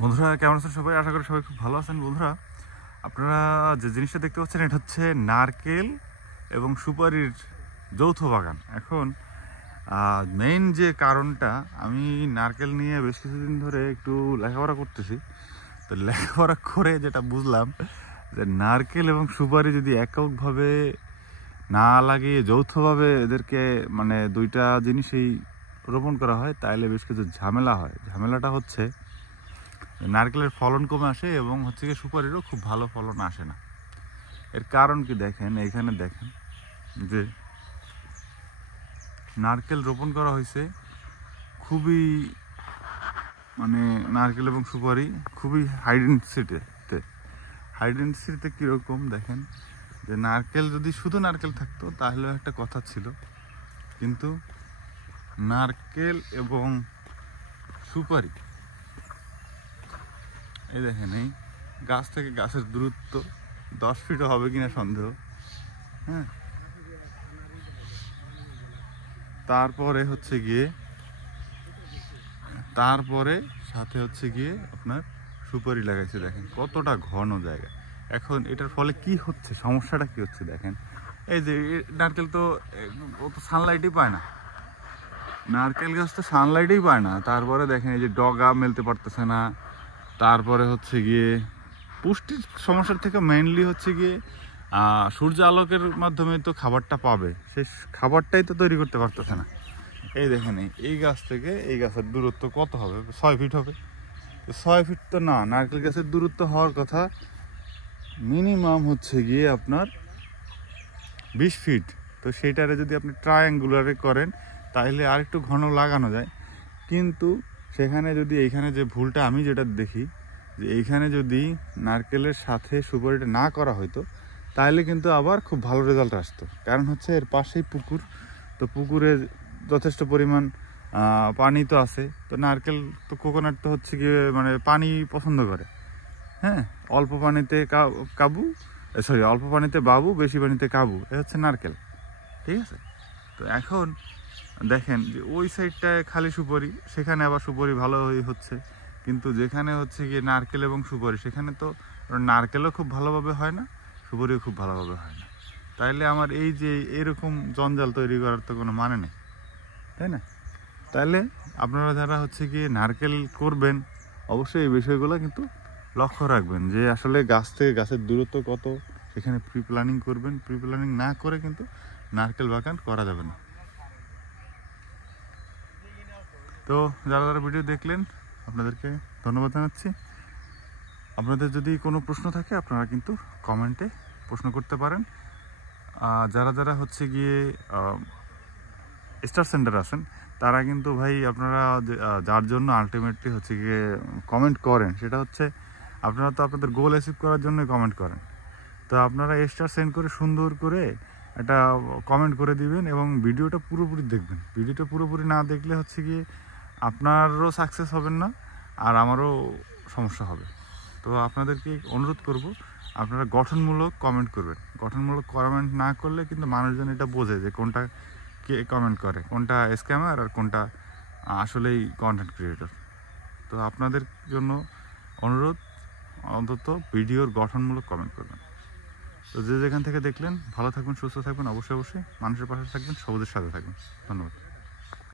বন্ধুরা কেমন আছেন সবাই? আশা করি সবাই খুব ভালো আছেন। বন্ধুরা, আপনারা যে জিনিসটা দেখতে পাচ্ছেন এটা হচ্ছে নারকেল এবং সুপারির যৌথ বাগান। এখন মেইন যে কারণটা, আমি নারকেল নিয়ে বেশ কিছুদিন ধরে একটু লেখাপড়া করতেছি। তো লেখাপড়া করে যেটা বুঝলাম যে নারকেল এবং সুপারি যদি এককভাবে না লাগিয়ে যৌথভাবে এদেরকে মানে দুইটা জিনিসই রোপণ করা হয় তাহলে বেশ কিছু ঝামেলা হয়। ঝামেলাটা হচ্ছে নারকেলের ফলন কমে আসে এবং হচ্ছে কি সুপারিরও খুব ভালো ফলন আসে না। এর কারণ কি দেখেন, এখানে দেখেন যে নারকেল রোপণ করা হয়েছে খুবই মানে নারকেল এবং সুপারি খুবই হাই ডেন্সিটিতে। হাই ডেন্সিটিতে কীরকম দেখেন, যে নারকেল যদি শুধু নারকেল থাকতো তাহলে একটা কথা ছিল, কিন্তু নারকেল এবং সুপারি এই দেখেন, এই গাছ থেকে গাছের দূরত্ব 10 ফিটও হবে কিনা সন্দেহ। হ্যাঁ, তারপরে সাথে হচ্ছে গিয়ে আপনার সুপারি লাগাইছে। দেখেন কতটা ঘন জায়গা। এখন এটার ফলে কি হচ্ছে, সমস্যাটা কি হচ্ছে দেখেন, এই যে নারকেল তো ও তো সানলাইটই পায় না, নারকেল গাছ তো সানলাইটই পায় না। তারপরে দেখেন এই যে ডগা মেলতে পারতেছে না। তারপরে হচ্ছে গিয়ে পুষ্টির সমস্যার থেকে মেইনলি হচ্ছে গিয়ে সূর্য আলোকের মাধ্যমে তো খাবারটা পাবে, সেই খাবারটাই তো তৈরি করতে পারতেছে না। এই দেখেন এই গাছ থেকে এই গাছের দূরত্ব কত হবে? 6 ফিট হবে। তো 6 ফিট তো না, নারকেল গাছের দূরত্ব হওয়ার কথা মিনিমাম হচ্ছে গিয়ে আপনার 20 ফিট। তো সেইটারে যদি আপনি ট্রায়াঙ্গুলারে করেন তাহলে আর একটু ঘন লাগানো যায়। কিন্তু সেখানে যদি এইখানে যে ভুলটা আমি যেটা দেখি, যে এইখানে যদি নারকেলের সাথে সুপারিটা না করা হতো তাহলে কিন্তু আবার খুব ভালো রেজাল্ট আসতো। কারণ হচ্ছে এর পাশেই পুকুর, তো পুকুরে যথেষ্ট পরিমাণ পানি তো আছে। তো নারকেল তো কোকোনাট তো হচ্ছে গিয়ে মানে পানি পছন্দ করে। হ্যাঁ, অল্প পানিতে অল্প পানিতে বাবু, বেশি পানিতে কাবু, এ হচ্ছে নারকেল। ঠিক আছে? তো এখন দেখেন যে ওই সাইডটায় খালি সুপারি, সেখানে আবার সুপারি ভালোই হচ্ছে, কিন্তু যেখানে হচ্ছে গিয়ে নারকেল এবং সুপারি সেখানে তো নারকেলও খুব ভালোভাবে হয় না, সুপারিও খুব ভালোভাবে হয় না। তাইলে আমার এই যে এরকম জঞ্জাল তৈরি করার তো কোনো মানে নেই, তাই না? তাহলে আপনারা যারা হচ্ছে গিয়ে নারকেল করবেন অবশ্যই এই বিষয়গুলো কিন্তু লক্ষ্য রাখবেন, যে আসলে গাছ থেকে গাছের দূরত্ব কত, সেখানে প্রি প্ল্যানিং করবেন। প্রি প্ল্যানিং না করে কিন্তু নারকেল বাগান করা যাবে না। তো যারা যারা ভিডিও দেখলেন আপনাদেরকে ধন্যবাদ জানাচ্ছি। আপনাদের যদি কোনো প্রশ্ন থাকে আপনারা কিন্তু কমেন্টে প্রশ্ন করতে পারেন। যারা যারা হচ্ছে গিয়ে স্টার সেন্টার আছেন তারা কিন্তু ভাই আপনারা যার জন্য আলটিমেটলি হচ্ছে গিয়ে কমেন্ট করেন, সেটা হচ্ছে আপনারা তো আপনাদের গোল অ্যাচিভ করার জন্যই কমেন্ট করেন। তো আপনারা স্টার সেন্ড করে সুন্দর করে একটা কমেন্ট করে দিবেন এবং ভিডিওটা পুরোপুরি দেখবেন। ভিডিওটা পুরোপুরি না দেখলে হচ্ছে গিয়ে আপনারও সাকসেস হবেন না, আর আমারও সমস্যা হবে। তো আপনাদেরকে অনুরোধ করব, আপনারা গঠনমূলক কমেন্ট করবেন। গঠনমূলক কমেন্ট না করলে কিন্তু মানুষজন এটা বোঝে যে কোনটা কে কমেন্ট করে, কোনটা স্ক্যামার আর কোনটা আসলেই কন্টেন্ট ক্রিয়েটর। তো আপনাদের জন্য অনুরোধ, অন্তত ভিডিওর গঠনমূলক কমেন্ট করবেন। তো যে যেখান থেকে দেখলেন ভালো থাকবেন, সুস্থ থাকবেন, অবশ্যই মানুষের পাশে থাকবেন, সবুজের সাথে থাকবেন। ধন্যবাদ।